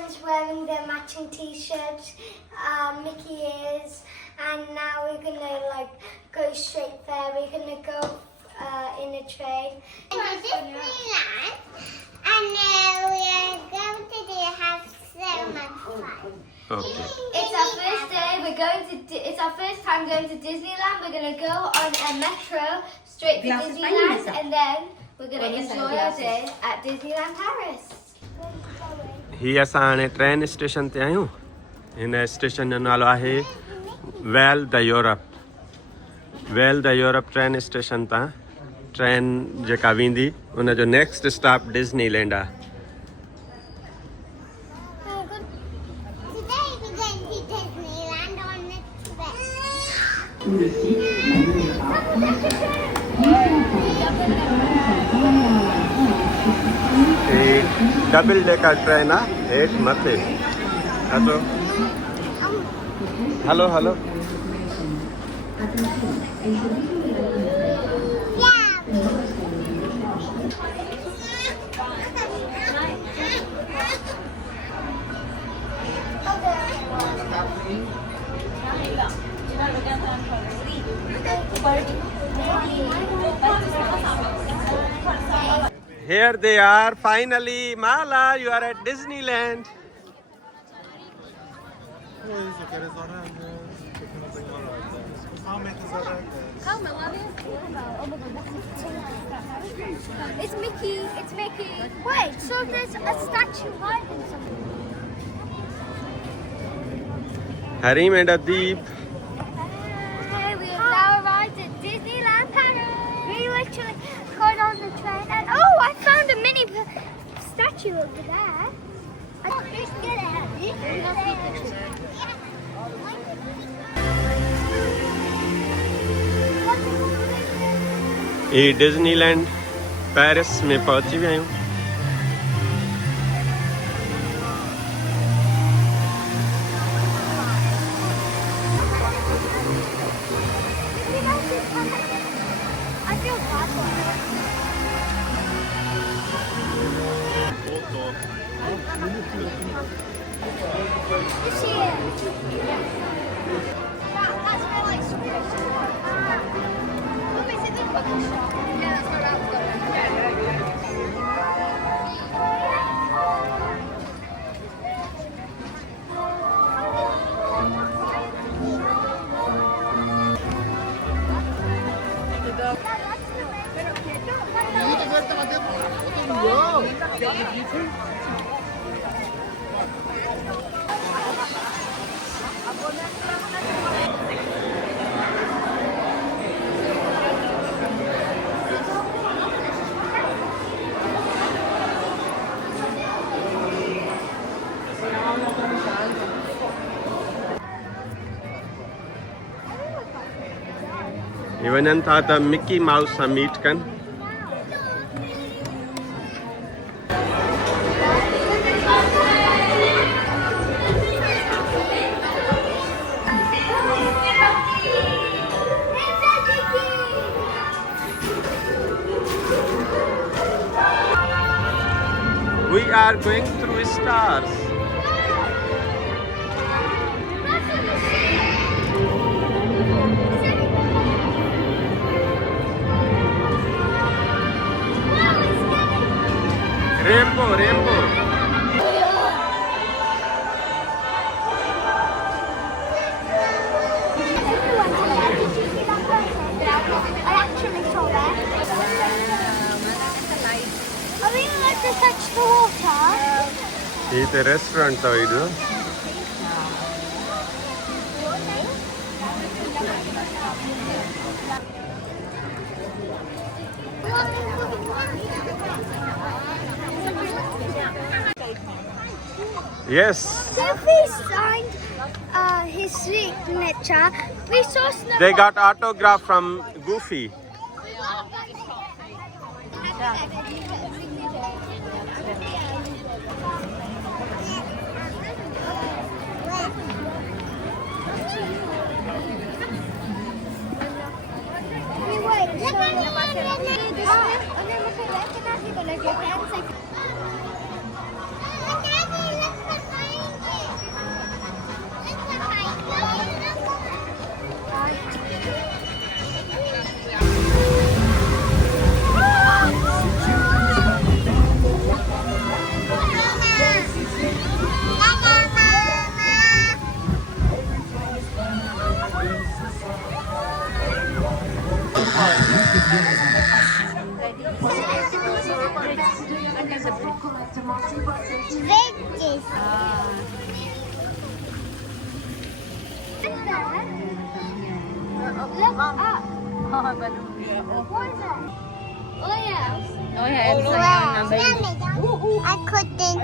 everyone's wearing their matching t-shirts. Mickey is, and now we're gonna like go straight there. We're gonna go in a train. Disneyland, and we are going to have so much fun. Okay. It's our first day. It's our first time going to Disneyland. We're gonna go on a metro straight to Disneyland, and then we're gonna enjoy our day at Disneyland Paris. ही असां हाणे train station ते आहियूं. हिन station जो नालो आहे well the Europe train station तां train जेका वेंदी उनजो नेक्स्ट स्टॉप डिज़नीलैंड आहे. Today we're going to Disneyland on the double decker train आहे हेठि मथे. Hello hello hello. Here they are, finally. Mala, you are at Disneyland. It's Mickey. It's Mickey. Wait, so there's a statue hiding somewhere. Harim and Adeep. Okay, we have now arrived at Disneyland Paris. We literally got on the train and oh, I found a mini statue over there. ये Disneyland Paris में पहुंची विया आहियूं. I feel bad for her. Is she in? That's where like spiritual. Oh, is it the cookie shop? Yeah, that's where I was going. ये वञनि था त Mickey mouse सां मीट कनि. We are going through stars. Rainbow. I actually saw that. Are we allowed to touch the water? It's a restaurant, so it is. Yes. Sophie signed his signature. We saw Snow. They got autograph from Goofy. Veggies. Look up. What is that? Oh yeah. Oh yeah, Elsa yun. I couldn't.